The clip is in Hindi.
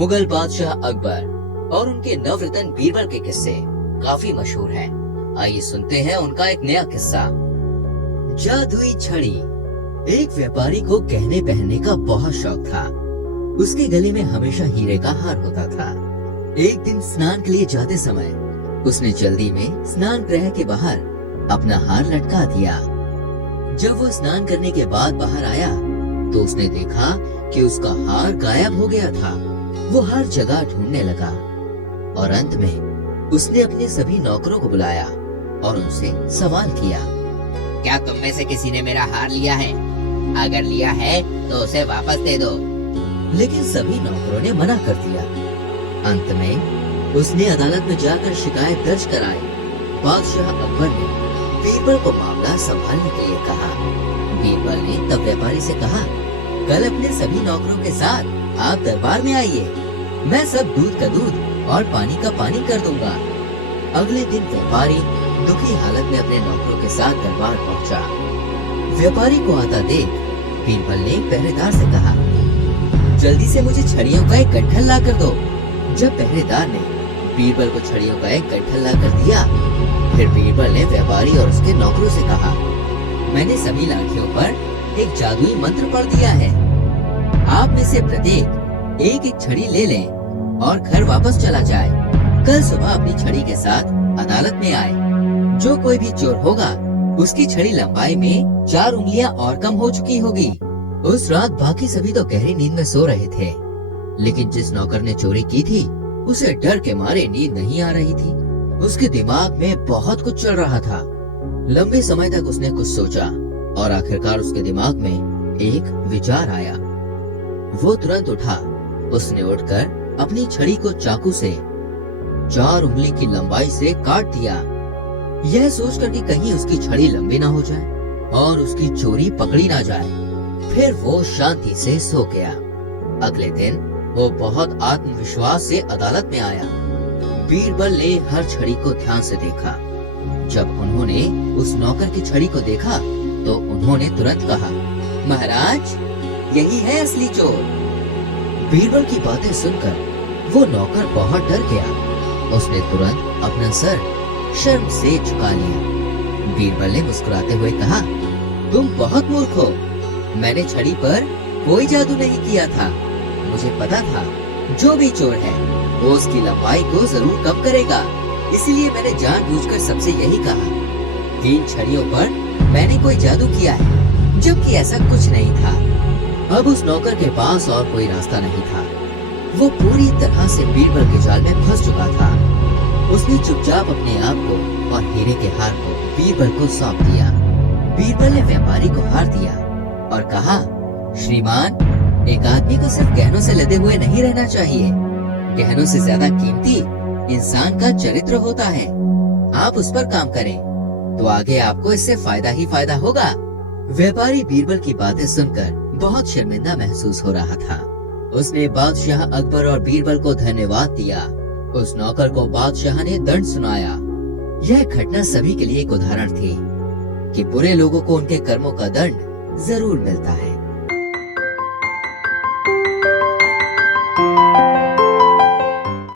मुगल बादशाह अकबर और उनके नवरत्न बीरबल के किस्से काफी मशहूर हैं। आइए सुनते हैं उनका एक नया किस्सा। जादुई छड़ी। एक व्यापारी को गहने पहनने का बहुत शौक था। उसके गले में हमेशा हीरे का हार होता था। एक दिन स्नान के लिए जाते समय उसने जल्दी में स्नान गृह के बाहर अपना हार लटका दिया। जब वो स्नान करने के बाद बाहर आया तो उसने देखा कि उसका हार गायब हो गया था। वो हर जगह ढूंढने लगा और अंत में उसने अपने सभी नौकरों को बुलाया और उनसे सवाल किया, क्या तुम में से किसी ने मेरा हार लिया है? अगर लिया है तो उसे वापस दे दो। लेकिन सभी नौकरों ने मना कर दिया। अंत में उसने अदालत में जाकर शिकायत दर्ज कराई। बादशाह अकबर ने बीरबल को मामला संभालने के लिए कहा। बीरबल ने तब व्यापारी से कहा, कल अपने सभी नौकरों के साथ आप दरबार में आइए। मैं सब दूध का दूध और पानी का पानी कर दूंगा। अगले दिन व्यापारी दुखी हालत में अपने नौकरों के साथ दरबार पहुंचा। व्यापारी को आता देख बीरबल ने पहरेदार से कहा, जल्दी से मुझे छड़ियों का एक गट्ठल ला कर दो। जब पहरेदार ने बीरबल को छड़ियों का एक गट्ठल ला कर दिया, फिर बीरबल ने व्यापारी और उसके नौकरों से कहा, मैंने सभी लाठियों पर एक जादुई मंत्र पढ़ दिया है। आप में से प्रत्येक एक एक छड़ी ले लें और घर वापस चला जाए। कल सुबह अपनी छड़ी के साथ अदालत में आए। जो कोई भी चोर होगा उसकी छड़ी लंबाई में 4 उंगलियां और कम हो चुकी होगी। उस रात बाकी सभी तो गहरी नींद में सो रहे थे, लेकिन जिस नौकर ने चोरी की थी उसे डर के मारे नींद नहीं आ रही थी। उसके दिमाग में बहुत कुछ चल रहा था। लंबे समय तक उसने कुछ सोचा और आखिरकार उसके दिमाग में एक विचार आया। वो तुरंत उठा। उसने उठकर अपनी छड़ी को चाकू से 4 उंगली की लंबाई से काट दिया, यह सोचकर कि कहीं उसकी छड़ी लंबी ना हो जाए और उसकी चोरी पकड़ी ना जाए। फिर वो शांति से सो गया। अगले दिन वो बहुत आत्मविश्वास से अदालत में आया। बीरबल ने हर छड़ी को ध्यान से देखा। जब उन्होंने उस नौकर की छड़ी को देखा तो उन्होंने तुरंत कहा, महाराज, यही है असली चोर। बीरबल की बातें सुनकर वो नौकर बहुत डर गया। उसने तुरंत अपना सर शर्म से झुका लिया। बीरबल ने मुस्कुराते हुए कहा, तुम बहुत मूर्ख हो। मैंने छड़ी पर कोई जादू नहीं किया था। मुझे पता था जो भी चोर है वो उसकी लंबाई को जरूर कम करेगा, इसलिए मैंने जानबूझकर सबसे यही कहा। 3 छड़ियों पर मैंने कोई जादू किया है, जबकि ऐसा कुछ नहीं था। अब उस नौकर के पास और कोई रास्ता नहीं था। वो पूरी तरह से बीरबल के जाल में फंस चुका था। उसने चुपचाप अपने आप को और हीरे के हार को बीरबल को सौंप दिया। बीरबल ने व्यापारी को हार दिया और कहा, श्रीमान, एक आदमी को सिर्फ गहनों से लदे हुए नहीं रहना चाहिए। गहनों से ज्यादा कीमती इंसान का चरित्र होता है। आप उस पर काम करें तो आगे आपको इससे फायदा ही फायदा होगा। व्यापारी बीरबल की बातें सुनकर बहुत शर्मिंदा महसूस हो रहा था। उसने बादशाह अकबर और बीरबल को धन्यवाद दिया। उस नौकर को बादशाह ने दंड सुनाया। यह घटना सभी के लिए एक उदाहरण थी कि बुरे लोगों को उनके कर्मों का दंड जरूर मिलता है।